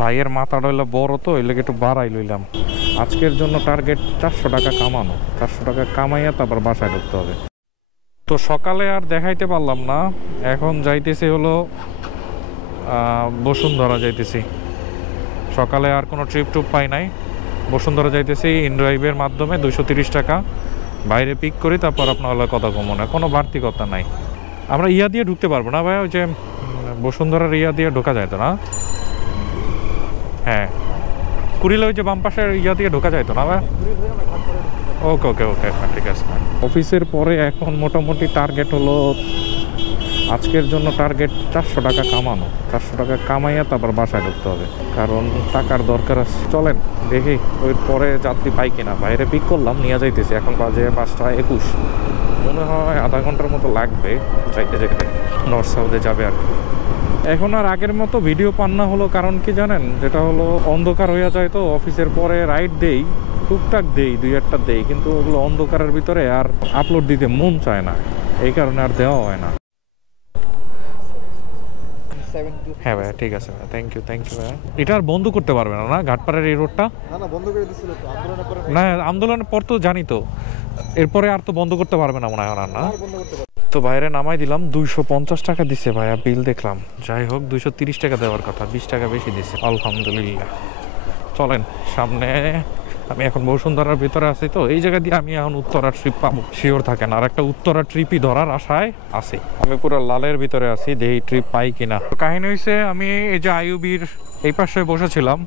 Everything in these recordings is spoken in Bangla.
ভাইয়ের মাথাটা হইলো বড়, তো এই লেগে একটু বাড়াই লইলাম। আজকের জন্য টার্গেট 400 টাকা কামানো। 400 টাকা কামাইয়া তারপর বাসায় ঢুকতে হবে। তো সকালে আর দেখাইতে পারলাম না, এখন যাইতেছি হলো বসুন্ধরা যাইতেছি। সকালে আর কোনো ট্রিপ টুপ পাই নাই, বসুন্ধরা যাইতেছি ইনড্রাইভের মাধ্যমে। 230 টাকা বাইরে পিক করি, তারপর আপনার হলো কথা কমনে, কোনো বাড়তি কথা নাই। আমরা ইয়া দিয়ে ঢুকতে পারবো না ভাই, ওই যে বসুন্ধরার ইয়া দিয়ে ঢোকা যায় তো না? হ্যাঁ, কুড়িলে ওই যে বাম পাশের ইয়া দিয়ে ঢোকা যায় তো না ভাই? ওকে ওকে ওকে, হ্যাঁ ঠিক আছে। অফিসের পরে এখন মোটামুটি টার্গেট হলো আজকের জন্য টার্গেট 400 টাকা কামানো। 400 টাকা কামাইয়া তারপর বাসায় ঢুকতে হবে, কারণ টাকার দরকার আছে। চলেন দেখি ওই পরে যাত্রী পাই কিনা। বাইরে পিক করলাম, নিয়ে যাইতেছি। এখন বাজে 5:21, মনে হয় আধা ঘন্টার মতো লাগবে যাইতে যেতে। নর্থ সাউথে যাবে আর কি। এখন আর আগের মতো ভিডিও পান না হলো, কারণ কি জানেন, যেটা হলো অন্ধকার হইয়া যায়। তো অফিসের পরে রাইড দেই, টুকটাক দেই, 2-1টা দেই, কিন্তু ওগুলো অন্ধকারের ভিতরে আর আপলোড দিতে মন চায় না, এই কারণে আর দেওয়া হয় না। হ্যাঁ ভাইয়া ঠিক আছে ভাইয়া, থ্যাংক ইউ ভাইয়া। এটা আর বন্ধ করতে পারবে না না ঘাটপাড়ার এই রোডটা? না বন্ধ করে দিছিল তো আন্দোলনের পরে। না আন্দোলনের পর তো জানি, তো এরপরে আর তো বন্ধ করতে পারবে না মনে হয় না। তো বাইরে নামাই দিলাম, 250 টাকা দিছে ভাইয়া বিল দেখলাম। যাই হোক, 230 টাকা দেওয়ার কথা, 20 টাকা বেশি দিছে, আলহামদুলিল্লাহ। চলেন সামনে। আমি এখন বসুন্ধরার ভিতরে আছি, তো এই জায়গা দিয়ে আমি এখন উত্তরা ট্রিপ পাবো শিওর থাকেন। আর একটা উত্তরা ট্রিপই ধরার আশায় আছি। আমি পুরো লালের ভিতরে আছি, দেখি ট্রিপ পাই কিনা। তো কাহিনী হয়েছে, আমি এই যে আইউবির এই পাশে বসেছিলাম,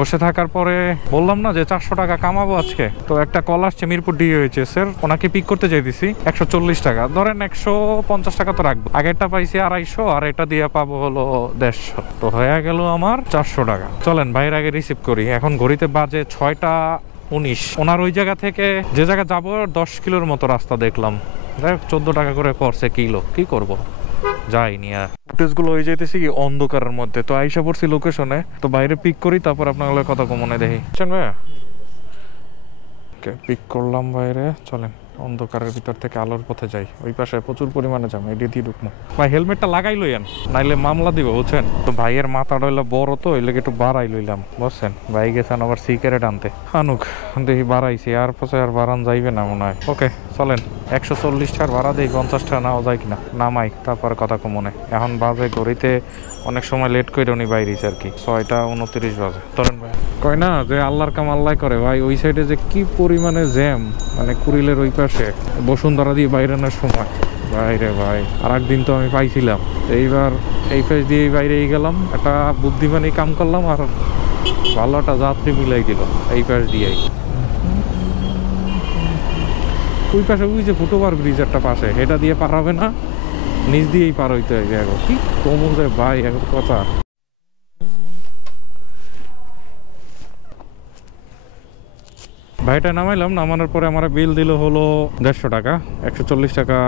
বসে থাকার পরে বললাম না যে 400 টাকা কামাবো আজকে। তো একটা কল আসছে মিরপুর DOHS এর, ওনাকে পিক করতে চাইতেছি। 140 টাকা ধরেন, 150 টাকা তো রাখবো। আগেরটা পাইছি 250, আর এটা দিয়ে পাবো হলো 150। তো হয়ে গেল আমার 400 টাকা। চলেন ভাইয়ের আগে রিসিভ করি। এখন ঘড়িতে বাজে 6:19। ওনার ওই জায়গা থেকে যে জায়গা যাবো 10 কিলোর মতো রাস্তা দেখলাম। দেখ 14 টাকা করে পড়ছে কিলো, কি করব, যাইনি আর। ফুটেজগুলো হয়ে যাইতেছি কি অন্ধকারের মধ্যে। তো আইসা পড়ছি লোকেশনে, তো বাইরে পিক করি, তারপর আপনার কথা মনে দেখি। ভাইয়া পিক করলাম বাইরে, চলেন অন্ধকারের ভিতর থেকে আলোর পথে যাই। ওই পাশে প্রচুর পরিমাণে যাবো, এটি দিয়ে ঢুকবো। ভাই হেলমেটটা লাগাই লইয়ান, নাইলে মামলা দিব বুঝছেন। তো ভাইয়ের মাথাটা হইলো বড়, তো এই লেগে একটু বাড়াই লইলাম বুঝছেন। ভাই গেছেন আবার সিগারেট আনতে, আনুক দেখি বাড়াইছি। আর পথে আর বাড়ান যাইবে না মনে হয়। ওকে চলেন, 140 টাকার ভাড়া দিই, 50 টাকা নেওয়া যায় কিনা নামাই, তারপর কথা কমনে। এখন বাজে ঘড়িতে অনেক সময় লেট করে উনি বাইরেছে আর কি, 6:29 বাজে। চলেন ভাই, কয় না যে আল্লাহর কাম আল্লাহ করে। ভাই ওই সাইডে যে কি পরিমাণে জ্যাম, মানে কুড়িলের ওই পাশে বসুন্ধরা দিয়ে বাইরানোর সময় বাইরে ভাই। আর একদিন তো আমি পাইছিলাম, এইবার এই পাশ দিয়েই বাইরেই গেলাম, একটা বুদ্ধিমানী কাম করলাম, আর ভালো একটা যাত্রী মিলাই দিল এই পাশ দিয়েই। ওই পাশে ওই যে ফুটওভার ব্রিজ একটা পাশে, এটা দিয়ে পার হবে না, নিচ দিয়েই পার হইতে হবে। এখন কি কমল রে ভাই, এখন কথা। ভাইটা নামাইলাম, নামানোর পরে আমার বিল দিল হলো 150 টাকা। 140 টাকা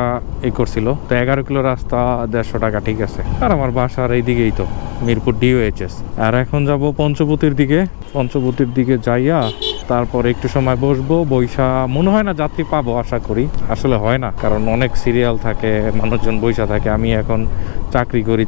এই করছিল, তো 11 কিলো রাস্তা 150 টাকা, ঠিক আছে। আর আমার বাসার এইদিকেই তো মিরপুর DOHS। আর এখন যাব পঞ্চবতীর দিকে। পঞ্চবতীর দিকে যাইয়া তারপর একটু সময় বসবো, বৈশা মনে হয় না যাত্রী পাবো, আশা করি। আসলে হয় না, কারণ অনেক সিরিয়াল থাকে, মানুষজন বৈশা থাকে। আমি এখন চাকরি করি,